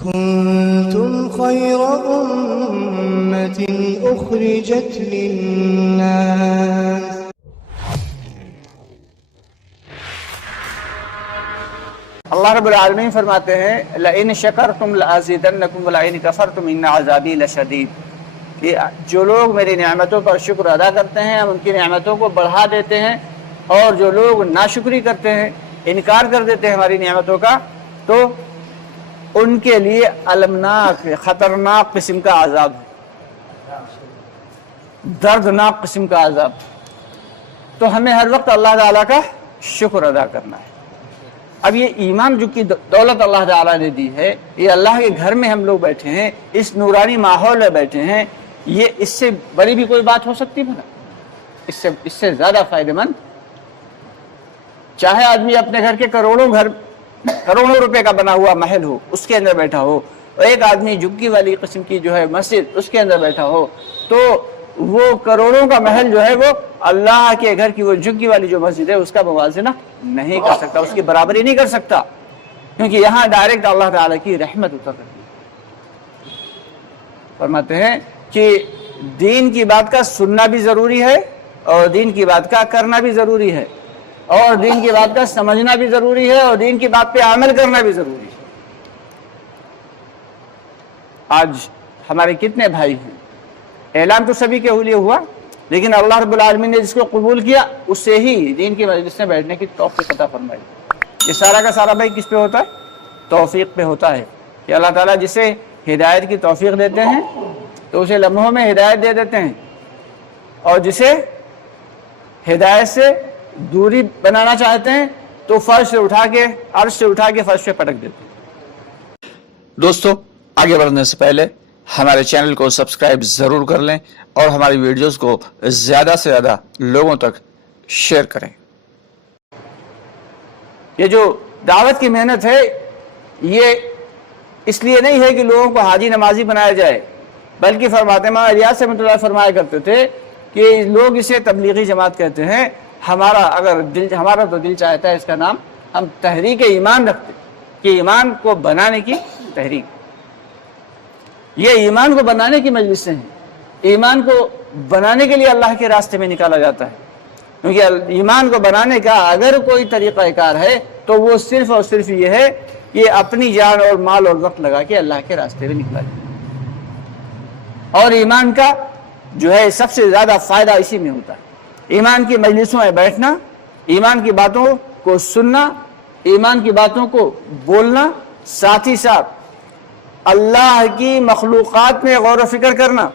كنتم خير أمة أخرجت للناس اللہ رب العالمین فرماتے ہیں لَإِنْ شَكَرْتُمْ لَأَزِيدَنَّكُمْ وَلَئِنْ كَفَرْتُمْ إِنَّ عَذَابِي لَشَدِيدٌ کہ جو لوگ میری نعمتوں پر شکر ادا کرتے ہیں ہم ان کی نعمتوں کو بڑھا دیتے ہیں، اور جو لوگ ناشکری کرتے ہیں، انکار کر دیتے ہیں ہماری نعمتوں کا، تو ان کے لیے المناک خطرناک قسم کا عذاب ہے، دردناک قسم کا عذاب۔ تو ہمیں ہر وقت اللہ تعالیٰ کا شکر ادا کرنا ہے۔ اب یہ ایمان جو کی دولت اللہ تعالیٰ نے دی ہے، یہ اللہ کے گھر میں ہم لوگ بیٹھے ہیں، اس نورانی ماحول میں بیٹھے ہیں، یہ اس سے بڑی بھی کوئی بات ہو سکتی ہے؟ اس سے زیادہ فائدہ مند چاہے آدمی اپنے گھر کے کروڑوں روپے کا بنا ہوا محل ہو، اس کے اندر بیٹھا ہو، اور ایک آدمی جھگی والی قسم کی جو ہے مسجد، اس کے اندر بیٹھا ہو، تو وہ کروڑوں کا محل جو ہے وہ اللہ کے گھر کی وہ جھگی والی جو مسجد ہے اس کا موازنہ نہیں کر سکتا، اس کی برابری نہیں کر سکتا، کیونکہ یہاں ڈائریکٹ اللہ تعالیٰ کی رحمت اتر رہی ہے۔ فرماتے ہیں کہ دین کی بات کا سننا بھی ضروری ہے، اور دین کی بات کا کرنا بھی ضروری ہے، اور دین کی بات کا سمجھنا بھی ضروری ہے، اور دین کی بات پہ عمل کرنا بھی ضروری ہے۔ آج ہمارے کتنے بھائی ہیں، اعلان تو سبھی کے لیے ہوا، لیکن اللہ رب العالمین نے جس کو قبول کیا اس سے ہی دین کی مجلس میں بیٹھنے کی توفیق عطا فرمائی۔ یہ سارا کا سارا بھائی کس پہ ہوتا ہے؟ توفیق پہ ہوتا ہے، کہ اللہ تعالیٰ جسے ہدایت کی توفیق دیتے ہیں تو اسے لمحوں میں ہدایت دے دیتے ہیں، اور جسے ہدایت سے دوری بنانا چاہتے ہیں تو فرش سے اٹھا کے عرش سے اٹھا کے فرش پہ پٹک دیتے ہیں۔ دوستو، آگے بڑھنے سے پہلے ہمارے چینل کو سبسکرائب ضرور کر لیں، اور ہماری ویڈیوز کو زیادہ سے زیادہ لوگوں تک شیئر کریں۔ یہ جو دعوت کی محنت ہے، یہ اس لیے نہیں ہے کہ لوگوں کو حاجی نمازی بنایا جائے، بلکہ فرماتے ہیں مولانا ریاض رحمۃ اللہ فرمایا کرتے تھے کہ لوگ اسے تبلیغی جماعت کہتے ہیں، ہمارا تو دل چاہتا ہے اس کا نام ہم تحریک ایمان رکھتے، کہ ایمان کو بنانے کی تحریک۔ یہ ایمان کو بنانے کی مجلسیں ہیں، ایمان کو بنانے کے لیے اللہ کے راستے میں نکالا جاتا ہے، کیونکہ ایمان کو بنانے کا اگر کوئی طریقہ کار ہے تو وہ صرف اور صرف یہ ہے کہ اپنی جان اور مال اور وقت لگا کے اللہ کے راستے میں نکلا جائے، اور ایمان کا جو ہے سب سے زیادہ فائدہ اسی میں ہوتا ہے۔ ایمان کی مجلسوں میں بیٹھنا، ایمان کی باتوں کو سننا، ایمان کی باتوں کو بولنا، ساتھ ہی ساتھ اللہ کی مخلوقات میں غور و فکر کرنا،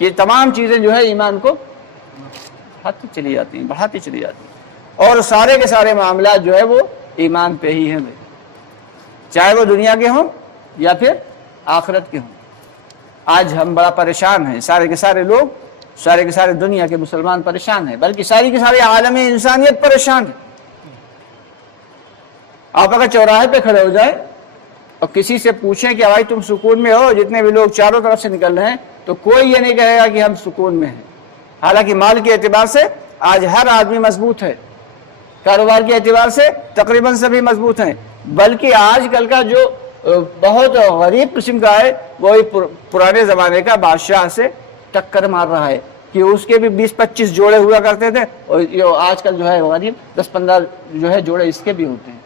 یہ تمام چیزیں جو ہے ایمان کو بڑھاتی چلی جاتی ہیں، اور سارے کے سارے معاملات جو ہے وہ ایمان پہ ہی ہیں، چاہے وہ دنیا کے ہوں یا پھر آخرت کے ہوں۔ آج ہم بڑا پریشان ہیں، سارے کے سارے لوگ، سارے کے سارے دنیا کے مسلمان پریشان ہیں، بلکہ ساری کے سارے عالم انسانیت پریشان ہے۔ آپ اگر چوراہے پہ کھڑے ہو جائیں اور کسی سے پوچھیں کہ بھائی تم سکون میں ہو، جتنے بھی لوگ چاروں طرف سے نکل رہے ہیں، تو کوئی یہ نہیں کہے گا کہ ہم سکون میں ہیں۔ حالانکہ مال کے اعتبار سے آج ہر آدمی مضبوط ہے، کاروبار کے اعتبار سے تقریباً سبھی مضبوط ہیں، بلکہ آج کل کا جو بہت غریب قسم کا ہے وہی پرانے زمانے کا بادشاہ سے ٹکر مار رہا ہے، کہ اس کے بھی 20-25 جوڑے ہوا کرتے تھے، اور آج کل جو ہے غریب 10-15 جو ہے جوڑے اس کے بھی ہوتے ہیں۔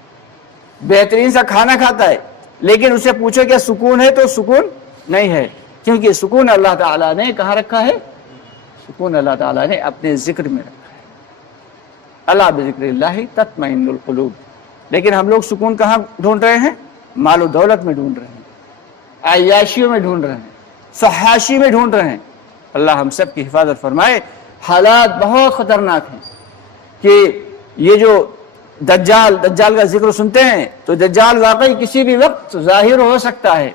بہترین سا کھانا کھاتا ہے، لیکن اسے پوچھو کیا سکون ہے تو سکون نہیں ہے، کیونکہ سکون اللہ تعالیٰ نے کہاں رکھا ہے؟ سکون اللہ تعالیٰ نے اپنے ذکر میں رکھا ہے۔ اللہ بذکر اللہ تطمئن القلوب۔ لیکن ہم لوگ سکون کہاں ڈھونڈ رہے ہیں؟ مال و دولت میں ڈھونڈ رہے ہیں، عیاشیوں میں ڈھونڈ رہے ہیں، فحاشی میں ڈھونڈ رہے ہیں۔ اللہ ہم سب کی حفاظت فرمائے۔ حالات بہت خطرناک ہیں، کہ یہ جو دجال کا ذکر سنتے ہیں تو دجال واقعی کسی بھی وقت ظاہر ہو سکتا ہے۔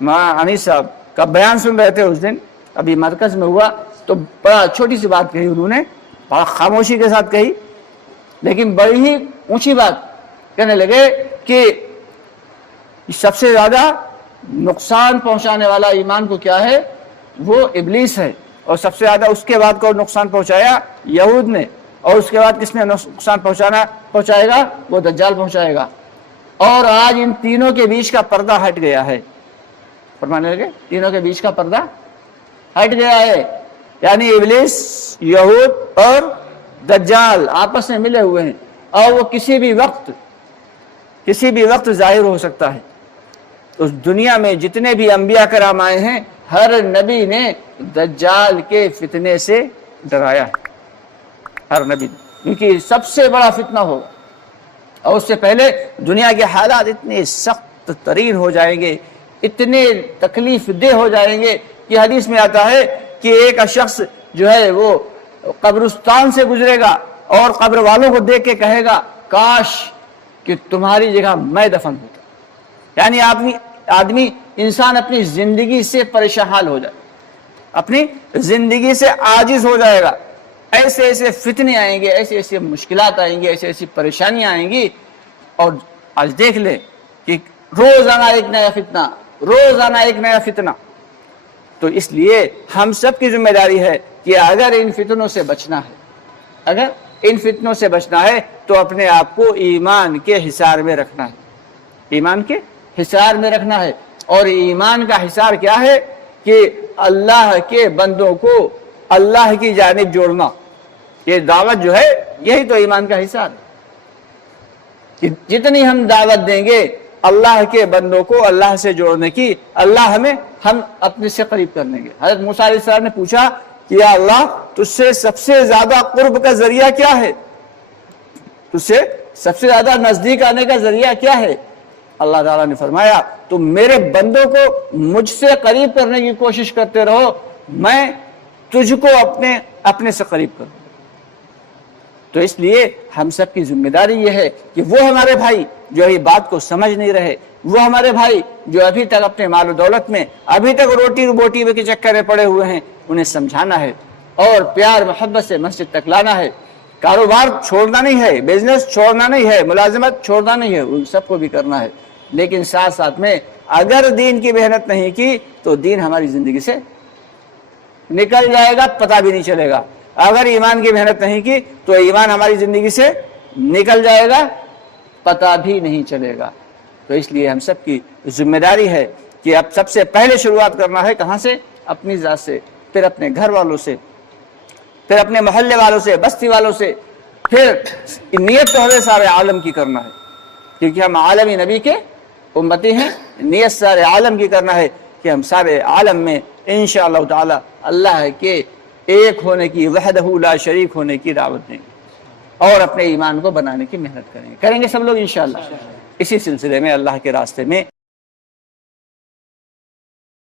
مولانا انیس صاحب کا بیان سن رہے تھے اس دن، ابھی مرکز میں ہوا، تو بڑا چھوٹی سی بات کہی انہوں نے، بڑا خاموشی کے ساتھ کہی، لیکن بڑی ہی اونچی بات کہنے لگے کہ سب سے زیادہ نقصان پہنچانے والا ایمان کو کیا ہے؟ وہ ابلیس ہے، اور سب سے زیادہ اس کے بعد کو نقصان پہنچایا یہود نے، اور اس کے بعد کس نے نقصان پہنچائے گا؟ وہ دجال پہنچائے گا۔ اور آج ان تینوں کے بیچ کا پردہ ہٹ گیا ہے، فرمانے لگے تینوں کے بیچ کا پردہ ہٹ گیا ہے، یعنی ابلیس، یہود اور دجال آپس میں ملے ہوئے ہیں اور وہ کسی بھی وقت ظاہر ہو سکتا ہے۔ اس دنیا میں جتنے بھی انبیاء کرام آئے ہیں، ہر نبی نے دجال کے فتنے سے ڈرایا ہے، ہر نبی نے، کیونکہ سب سے بڑا فتنہ ہوگا اور اس سے پہلے دنیا کے حالات اتنے سخت ترین ہو جائیں گے، اتنے تکلیف دہ ہو جائیں گے کہ حدیث میں آتا ہے کہ ایک شخص جو ہے وہ قبرستان سے گزرے گا اور قبر والوں کو دیکھ کے کہے گا کاش کہ تمہاری جگہ میں دفن ہوتا، یعنی آدمی انسان اپنی زندگی سے پریشان حال ہو جائے، اپنی زندگی سے عاجز ہو جائے گا، ایسے ایسے فتنے آئیں گے، ایسے ایسے مشکلات آئیں گی، ایسے ایسی پریشانیاں آئیں گی۔ اور آج دیکھ لیں کہ روزانہ ایک نیا فتنہ، تو اس لیے ہم سب کی ذمہ داری ہے کہ اگر ان فتنوں سے بچنا ہے تو اپنے آپ کو ایمان کے حصار میں رکھنا ہے، اور ایمان کا حصار کیا ہے کہ اللہ کے بندوں کو اللہ کی جانب جوڑنا، یہ دعوت جو ہے یہی تو ایمان کا حصار ہے کہ جتنی ہم دعوت دیں گے اللہ کے بندوں کو اللہ سے جوڑنے کی، اللہ ہم اپنے سے قریب کر لیں گے۔ حضرت موسیٰ علیہ السلام نے پوچھا کہ یا اللہ تجھ سے سب سے زیادہ قرب کا ذریعہ کیا ہے، تجھ سے سب سے زیادہ نزدیک آنے کا ذریعہ کیا ہے؟ اللہ تعالیٰ نے فرمایا تم میرے بندوں کو مجھ سے قریب کرنے کی کوشش کرتے رہو، میں تجھ کو اپنے سے قریب کروں۔ تو اس لیے ہم سب کی ذمہ داری یہ ہے کہ وہ ہمارے بھائی جو یہ بات کو سمجھ نہیں رہے، وہ ہمارے بھائی جو ابھی تک اپنے مال و دولت میں ابھی تک روٹی بوٹی کے چکر میں پڑے ہوئے ہیں، انہیں سمجھانا ہے اور پیار محبت سے مسجد تک لانا ہے۔ کاروبار چھوڑنا نہیں ہے، بزنس چھوڑنا نہیں ہے، ملازمت چھوڑنا نہیں ہے، ان سب کو بھی کرنا ہے، لیکن ساتھ ساتھ میں اگر دین کی محنت نہیں کی تو دین ہماری زندگی سے نکل جائے گا، پتہ بھی نہیں چلے گا۔ اگر ایمان کی محنت نہیں کی تو ایمان ہماری زندگی سے نکل جائے گا، پتہ بھی نہیں چلے گا۔ تو اس لیے ہم سب کی ذمہ داری ہے کہ اب سب سے پہلے شروعات کرنا ہے کہاں سے؟ اپنی ذات سے، پھر اپنے گھر والوں سے، پھر اپنے محلے والوں سے، بستی والوں سے، پھر نیت تو ہمیں سارے عالم کی کرنا ہے، کیونکہ ہم عالمی نبی کے امتی ہیں۔ نیت سارے عالم کی کرنا ہے کہ ہم سارے عالم میں انشاءاللہ تعالی اللہ کے ایک ہونے کی، وحدہ لا شریک ہونے کی دعوت دیں گے اور اپنے ایمان کو بنانے کی محنت کریں گے سب لوگ انشاءاللہ۔ اسی سلسلے میں اللہ کے راستے میں